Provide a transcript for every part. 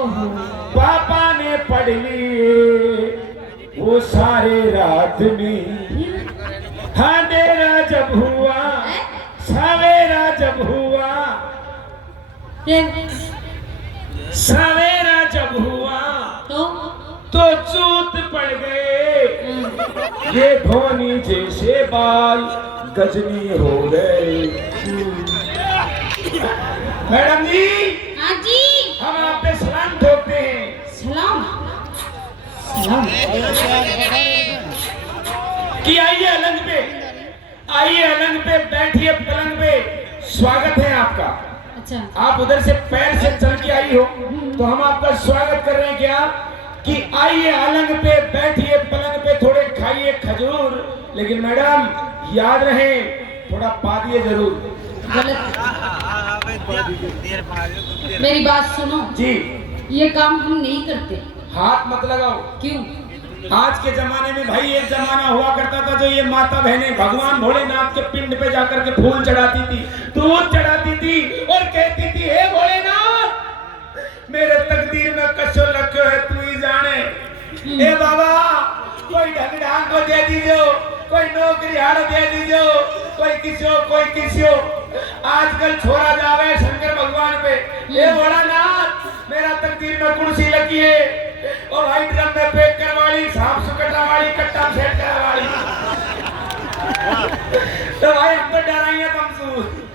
पापा ने पढ़ लिए वो सारे रात में, अंधेरा जब हुआ सवेरा जब हुआ, सवेरा जब हुआ तो चूत पड़ गए ये धोनी जैसे बाल गजनी हो गए। मैडम जी, हाँ जी, हम आप पे सलाम ठोकते हैं। सलाम सलाम कि आइए अलंग पे, आइए अलंग पे, बैठिए पलंग पे, स्वागत है आपका। अच्छा, आप उधर से पैर से चल के आई हो तो हम आपका स्वागत कर रहे हैं क्या कि आइए अलंग पे, बैठिए पलंग पे, थोड़े खाइए खजूर, लेकिन मैडम याद रहे थोड़ा पा दिए जरूर। गलत। मेरी बात सुनो जी, ये काम हम नहीं करते। हाथ मत लगाओ। क्यों? आज के जमाने में भाई एक जमाना हुआ करता था जो ये माता बहनें भगवान भोलेनाथ के पिंड पे जाकर के फूल चढ़ाती थी, दूध चढ़ाती थी और कहती थी हे भोलेनाथ मेरे तकदीर में कशो रखो है तू ही जाने। ए बाबा कोई ढंग ढांग को दे दीजो, कोई नौकरी हार दे दीजो, कोई किसी आजकल छोरा जावे शंकर भगवान पे, हे भोलानाथ मेरा तकदीर में कुर्सी लगी है और भाई ड्रम में पैक करवाली, साफ सुकटा वाली, कट्टा सेट करवाली। तो भाई हम तो डराएंगे तुमसे।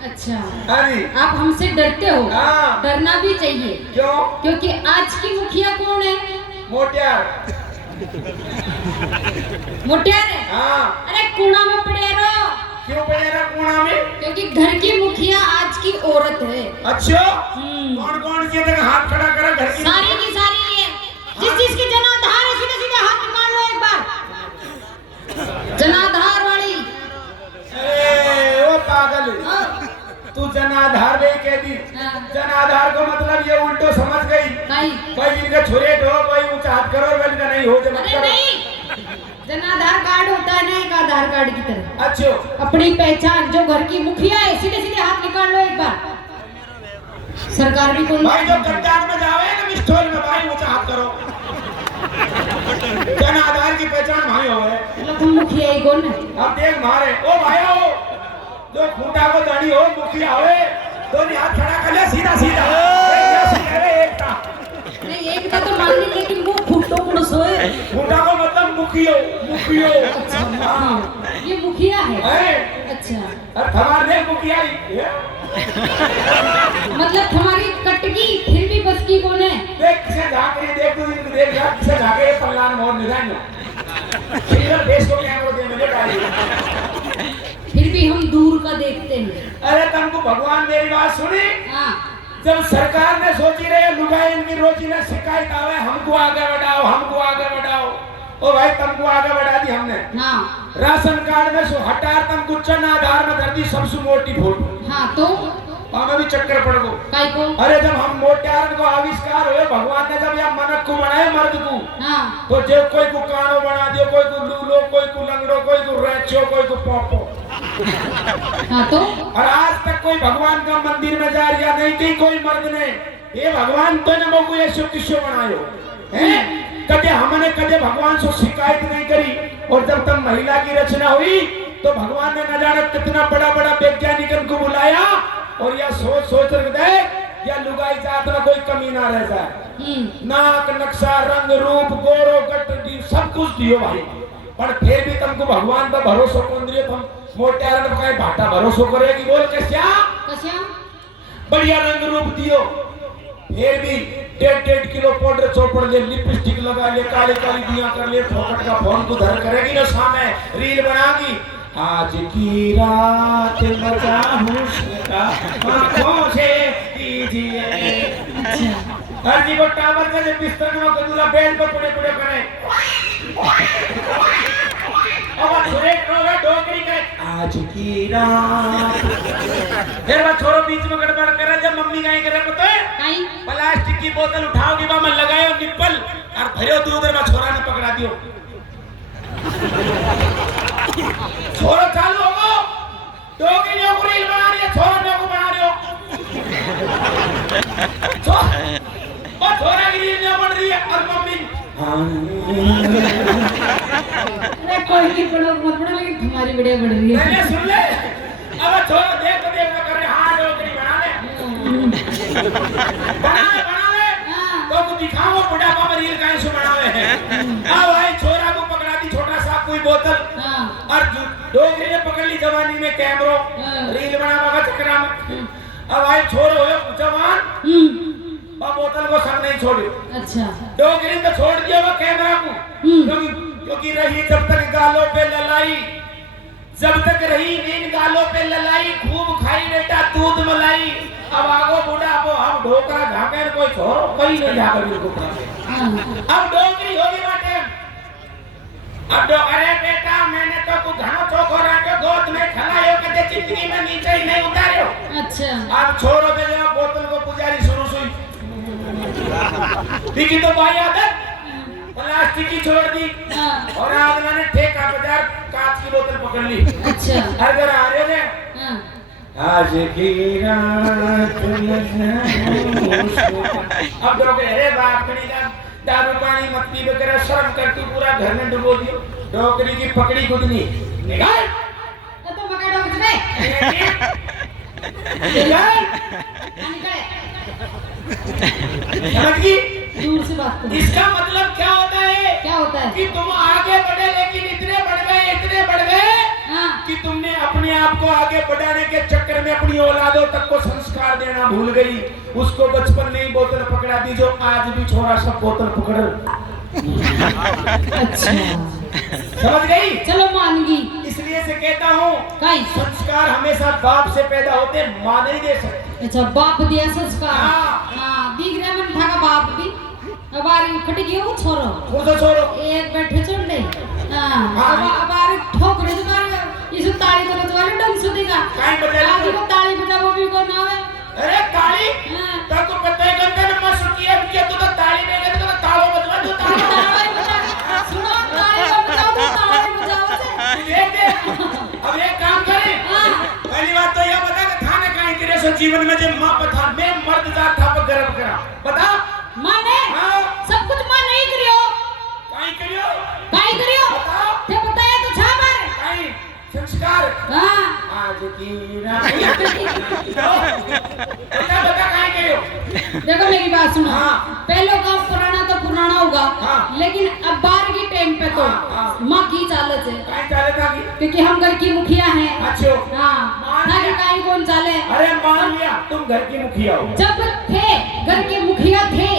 अच्छा, अरे आप हमसे डरते हो? हाँ। डरना भी चाहिए। क्यों? क्योंकि आज की मुखिया कौन है? मोटियार। मोटियार है? हाँ। अरे कूड़ा में पड़े रहो। क्यों पड़े रहा कूड़ा में? क्योंकि घर की मुखिया आज की औरत है। अच्छा, कौन कौन सी जगह हाथ खड़ा करा घर की? सारी की सारी है। जिसकी जनाधार है सीधे सीधे हाथ निकाल लो एक बार। जनाधार वाली। अरे वो पागल, तू जनाधार ले कह दी। जनाधार को मतलब ये उल्टो समझ गई। कोई जिनका छुरे ढो, कोई ऊंचा हाथ करो, कोई इनका नहीं हो जब अरे नहीं, जनाधार कार्ड होता है ना एक आधार कार्ड की तरह। अच्छा, अपनी पहचान जो घर की मुखिया है सीधे सीधे हाथ निकाल लो एक बार। सरकार भी कोई भाई जो कट्टार में जावे ना मिस्टोल में भाई ऊंचा हाथ करो। जनाधार की पहचान भाई हो है। मतलब तुम मुखिया ही कौन है? अब देख मारे ओ भाई हो जो खूंटा को दाढ़ी हो मुखिया होए, दोनों हाथ खड़ा कर ले सीधा सीधा। एकता नहीं, एकता तो मान ली लेकिन वो फुटो मुड़ सोए। खूंटा को मतलब मुखियो मुखियो। अच्छा, मुखिया। ये मुखिया है। अच्छा, और हमारे देख मुखिया ही मतलब तुम्हारी कटगी फिर भी बस की कौन है? देख किसे झाके देख तू देख यार किसे झाके पल्लान मोर निधान फिर देश को क्या करो दे मेरे भाई। फिर भी हम दूर का देखते हैं। अरे तुमको भगवान मेरी बात सुनी? हाँ। जब सरकार ने सोची रहे लुगाई इनकी रोजी ना शिकायत आवे, हमको आगे बढ़ाओ, हमको आगे बढ़ाओ, ओ भाई तुमको आगे बढ़ा दी हमने। हाँ। राशन कार्ड में सो हटा तुमको जनाधार में दर्दी सबसे मोटी फोटो। हाँ तो हमें भी चक्कर पड़ गो। काय को? अरे जब हम मोटियार को आविष्कार हुए भगवान ने जब यह मनक को बनाए मर्द को, हाँ। तो जो कोई को कानो बना दियो, कोई को लूलो, कोई को लंगड़ो, कोई को रेचो, कोई को पोपो। हाँ तो और आज तक कोई भगवान का मंदिर में जा रहा नहीं थी कोई मर्द ने ये भगवान तो ने मोको ये किसो बनायो है। कदे हमने कदे भगवान से शिकायत नहीं करी। और जब तब महिला की रचना हुई तो भगवान ने न जाने कितना बड़ा बड़ा वैज्ञानिक को बुलाया और यह सोच सोच रख दे या लुगाई जात में कोई कमी ना रह जाए। नाक नक्शा रंग रूप गोरो गट सब कुछ दियो भाई, पर फिर भी तुमको भगवान पर भरोसा कौन दियो? तुम मोटियार ने कहीं भाटा भरोसा करेगी? बोल कैसा बढ़िया रंग रूप दियो, फिर भी 1.5 किलो पाउडर चौपड़ ले, लिपस्टिक लगा ले, काली काली दिया कर ले, फोकट का फोन को धर करेगी ना सामने रील बनागी। आज की रात मजा हुस्न का आंखों से कीजिए। हर जी को टावर का जब बिस्तर में कदूरा बेड पर पुड़े पुड़े करे अब सुरेख रोगा डोगरी करे आज की रात। फिर वो छोरो बीच में गड़बड़ करे जब मम्मी गाय करे पता है प्लास्टिक की बोतल उठाओगी वहां लगायो निप्पल और भरियो दूध में छोरा ने पकड़ा दियो। छोरा चालू होगो डोगरी लोग रील बना रही है, छोरा ने को बना रही हो। छोरा की और मम्मी हाँ अरे कोई नहीं पढ़ो मत पढ़ो लेकिन तुम्हारी वीडियो बढ़ रही है मैंने सुन ले अब छोड़ देख तो देख कर रहे हाँ डोगरी बना ले बना ले तो कुछ दिखाओ बुढ़ापा में रील कहीं से बनावे हैं अब भाई छोरा को पकड़ा दी छोटा सा कोई बोतल और डोगरी ने पकड़ ली जवानी में कैमरो रील बनावा का चक्कर में अब भाई छोरो हो जवान और बोतल को संग नहीं छोड़ियो अच्छा डोगरी तो छोड़ दिया वो कैमरा को क्योंकि रही जब तक गालों पे ललाई जब तक रही इन गालों पे ललाई खूब खाई बेटा दूध मलाई अब आगो बूढ़ा अब हम ढोकरा झाकर कोई छोरो कोई नहीं झाकर बिल्कुल अब डोगरी होगी बाटे अब अरे बेटा मैंने तो कुछ घना चोखो रखे गोद में खलायो कदे जिंदगी में नीचे ही नहीं उतारियो अच्छा अब छोरो पे जब बोतल को पुजारी शुरू सुई देखी तो भाई आदत प्लास्टिक की छोड़ दी और आदमी ने ठेका बाजार कांच की बोतल पकड़ ली अच्छा अगर आ रहे थे आज की रात अब डोगे अरे बाप करी का दारू पानी मत पी वगैरह शर्म कर तू पूरा घर में डुबो दियो डोकरी की पकड़ी गुदनी निकाल तो मका डोग दे निकाल समझ गई दूर से बात करो इसका मतलब क्या होता है कि तुम आगे बढ़े लेकिन इतने बढ़ गए कि तुमने अपने आप को आगे बढ़ाने के चक्कर में अपनी औलादों तक को संस्कार देना भूल गई उसको बचपन में ही बोतल पकड़ा दी जो आज भी छोरा सा बोतल पकड़ अच्छा समझ गई चलो मान गई इसलिए से कहता हूँ संस्कार हमेशा बाप से पैदा होते माँ नहीं दे सकती अच्छा बाप दिया संस्कार हाँ दिख रहा मन था का बाप भी अब आरी खट गयो वो छोरो एक बैठे छोड़ दे हां अब आरी ठोकरे तो मार इस ताली तो वाले डंग सुदेगा काई बजा आगे को ताली बजावो भी को ना है अरे ताली तो को पता है गंदे ने मत सुकिया कि तू तो ताली में गए तो तालो बजवा तू ताली सुनो ताली बजाओ तो ताली बजाओ से देख दे अब एक काम करे पहली बात तो ये बता कि थाने कहीं तेरे सो जीवन में जब मां पथा मैं मर्द जात था पर गर्व करा बता माने सब कुछ मां नहीं करियो काई करियो बताओ ते बताया तो छा मार काई संस्कार हां आज की रात बता काई करियो देखो मेरी बात सुनो पहले काम पुराना तो पुराना होगा लेकिन अब बार की टाइम पे तो मां की चालत है काई चालत आ क्योंकि हम घर की मुखिया हैं अच्छा हां ना कि काई कौन चाले अरे मान लिया तुम घर की मुखिया हो जब थे घर के मुखिया थे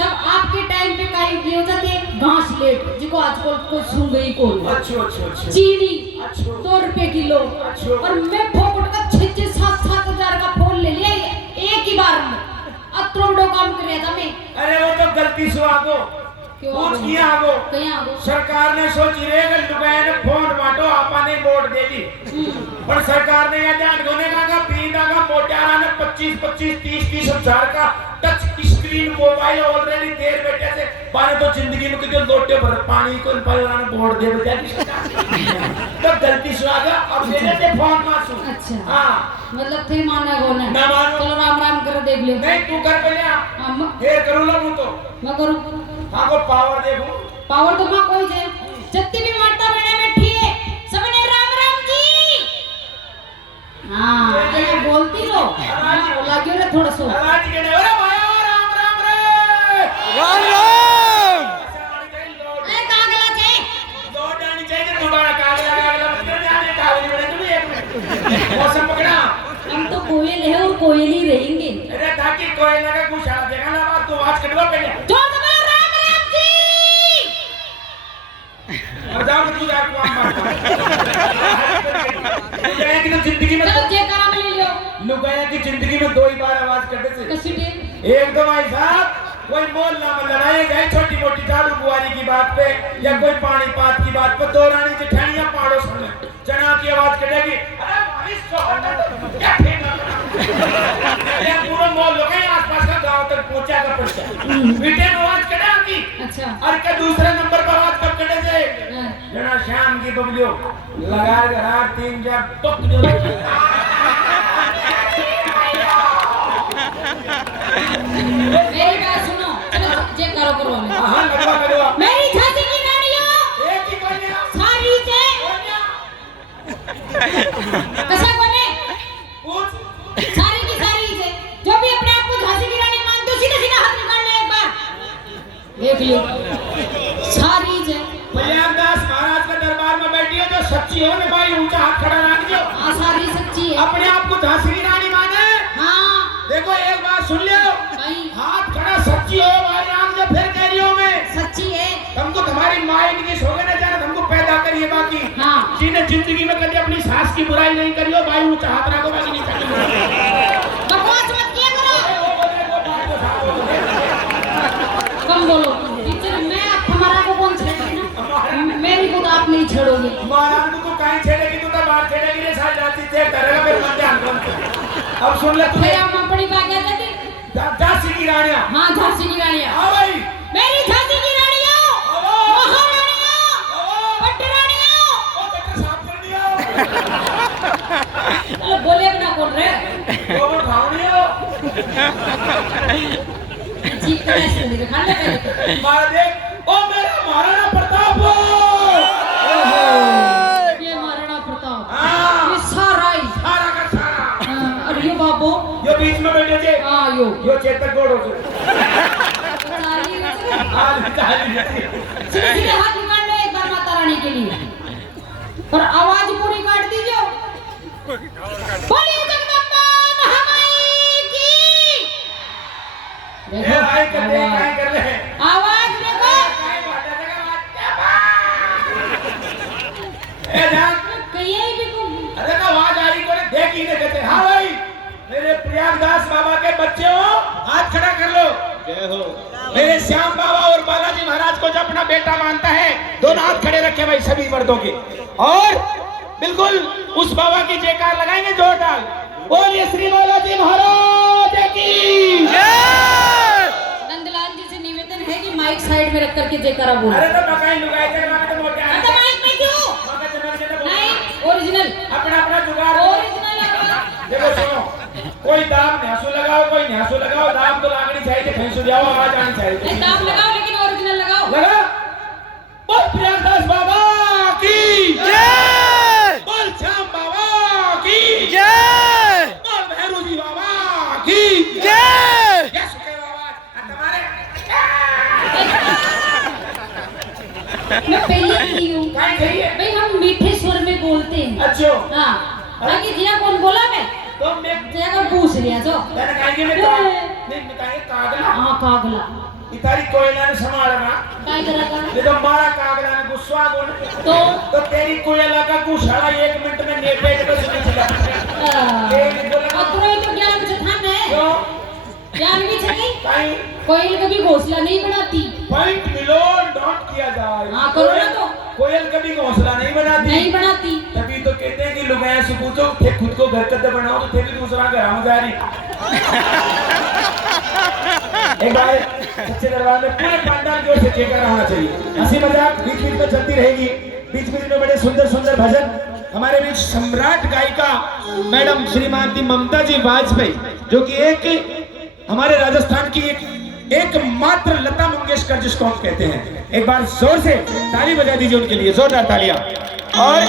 तब आपके टाइम पे काई की होता थे घास लेट जिको आजकल को सुन गई कौन अच्छा चीनी 2 रुपए किलो और मैं फोकट का 6-7 हजार का फोन ले लिया एक ही बार में अत्रोडो काम कर रहा था मैं अरे वो तो गलती से आगो कुछ किया आगो सरकार ने सोची रे कि लुगाए ने फोन बांटो आपने वोट दे दी पर सरकार ने ये ध्यान होने का पीना का मोटारा ने 25-30 हजार का touch screen mobile already there बैठे से बारे तो जिंदगी में कितने लोटे भर पानी को परिवार ने वोट दे बजा तो गलती से आगा अब देने ते फोन मासू अच्छा हां मतलब थे मानना कौन है ना मानो चलो राम राम कर देख लो नहीं तू कर पहले हे करू लो तो मैं करूं हां को पावर देखो पावर तो मां कोई है जत्ती भी मारता बने बैठी है सबने राम राम जी हां ये बोलती रहो लागियो रे थोड़ा सो आज के ने अरे भाई राम राम रे राम ए कागला छे दो डानी चाहिए दोबारा कागला मत कर जाने कागली बड़े तुम एक मिनट मौसम पकड़ा हम तो कोयल है और कोयल ही रहेंगे अरे ताकि कोयला का कुछ आ देखा ना बात तो आज कटवा पहले जोर से बोलो राम राम जी और जाओ तू जा को मार लुगाया की तो जिंदगी में चलो जे करा ले लियो लुगाया की जिंदगी में 2 ही बार आवाज कटे से कसी टे एक तो भाई साहब कोई मोल ना लड़ाई गए छोटी मोटी झाड़ू बुआरी की बात पे या कोई पानी पात की बात पे दो रानी जेठानियां पाड़ोस में चना की आवाज कटेगी अरे बारिश तो क्या फेंका ये पूरा मोल लोग आसपास का गांव तक पहुंचा का पहुंचा बेटे आवाज कटा की अच्छा और के दूसरे नंबर पर आवाज कब कटे से जना शाम की बबलियो लगा घर 3-4 पकड़ो मेरी बात सुनो चलो जे करो करो कसा कोने पूछ सारी की सारी है जो भी अपने आप को झांसी की रानी मानते हो सीधा सीधा हाथ निकालना एक बार देख लियो सारी है प्रयागदास महाराज के दरबार में बैठी है जो सच्ची हो ना भाई ऊंचा हाथ खड़ा रख दो हाँ सारी सच्ची है अपने आप को झांसी की रानी माने हाँ देखो एक बात सुन लियो भाई हाथ खड़ा सच्ची हो भाई आंख जो फिर कह रही हो मैं सच्ची है तुमको तुम्हारी माँ की सोगे ना जाना तुमको पैदा करिए बाकी हाँ जिन्हें जिंदगी में कभी अपनी सास की बुराई नहीं करी हो भाई ऊंचा हाथ रखो बाकी नहीं चाहिए बकवास मत किया करो कम बोलो टीचर मैं हमारा को कौन छेड़ेगी ना मेरी को तो आप नहीं छेड़ोगे महाराज को काहे छेड़ेगी तू तो बाहर छेड़ेगी रे साल जाती चेक करेगा फिर मन ध्यान अब सुन ले तू फिर हम अपनी बात कहते थे झांसी की रानियां हाँ झांसी की रानियां हाँ भाई मेरी झांसी की रानियां महारानियां पटरानियां ओ बेटा साफ कर दिया चलो बोले ना बोल रहे वो खावनियो जी कैसे नहीं खा ले पहले मार देख ओ मेरा महाराणा प्रताप ये महाराणा प्रताप हाँ। ये सारा ही सारा का सारा हाँ, और ये बाबू यो बीच में बैठे थे हाँ यो चेतक गोड़ हो सारी आज निकाली सीधे सीधे हाथ निकाल लो एक बार माता रानी के लिए और आवाज पूरी काट दीजिए बोलिए जगदम्बा महामाई की ये भाई करते हैं काय कर रहे हैं आवाज देखो काय बाटा जगह ए जान कहीं भी को अरे का आवाज आ रही कोने देख ही नहीं कहते हां भाई मेरे प्रयागदास बाबा के बच्चे हो हाथ खड़ा कर लो जय हो मेरे श्याम बाबा और बालाजी महाराज को जो अपना बेटा मानता है दोनों हाथ खड़े रखे भाई सभी मर्दों के और बिल्कुल उस बाबा की जयकार लगाएंगे जोरदार बोलिए श्री बालाजी महाराज की जय नंदलाल जी से निवेदन है कि माइक साइड में रख करके जयकारा बोलो अरे तो मकाई लुगाई थे मां तो मोटे तो माइक में क्यों मका चमन से तो नहीं ओरिजिनल अपना अपना जुगाड़ ओरिजिनल देखो सुनो कोई दाम न्यासू लगाओ कोई न्यासू लगाओ दाम तो लागनी चाहिए भैंसू जाओ आवाज आनी चाहिए दाम लगाओ लेकिन ओरिजिनल लगाओ लगा बोल प्रयागदास बाबा की जय बोल श्याम बाबा की जय बोल भैरू जी बाबा की जय यस के बाबा तुम्हारे मैं पहले की हूँ काय कहिए भाई हम मीठे स्वर में बोलते हैं अच्छो हाँ ताकि जिया कौन बोला मैं तो मैं जिया का पूछ लिया जो मैंने कहा कि मैं नहीं मैं कहा कागला हाँ कागला इतारी कोयला ने संभालना काय करा था ये तो मारा कागला ने गुस्सा गोन तो तेरी कोयला का गुस्सा 1 मिनट में नेपेट में सुन चला अतुरे तो ज्ञान से था मैं क्यों ज्ञान भी चाहिए कहीं कोयल कभी घोंसला नहीं बनाती पॉइंट मिलो नोट किया जाए हाँ करो ना तो कोयल कभी घोंसला नहीं बनाती नहीं बनाती तभी तो कहते हैं कि लुगाया से पूछो थे खुद को घर कद बनाओ तो थे भी दूसरा घर हम जा रही एक बार सच्चे दरबार में पूरे पंडाल की ओर से चेकर होना चाहिए हंसी मजाक बीच बीच में चलती रहेगी बीच बीच में बड़े सुंदर सुंदर भजन हमारे बीच सम्राट गायिका मैडम श्रीमती ममता जी वाजपेयी जो कि एक हमारे राजस्थान की एकमात्र लता मंगेशकर जिसको हम कहते हैं एक बार जोर से ताली बजा दीजिए उनके लिए जोरदार तालियां और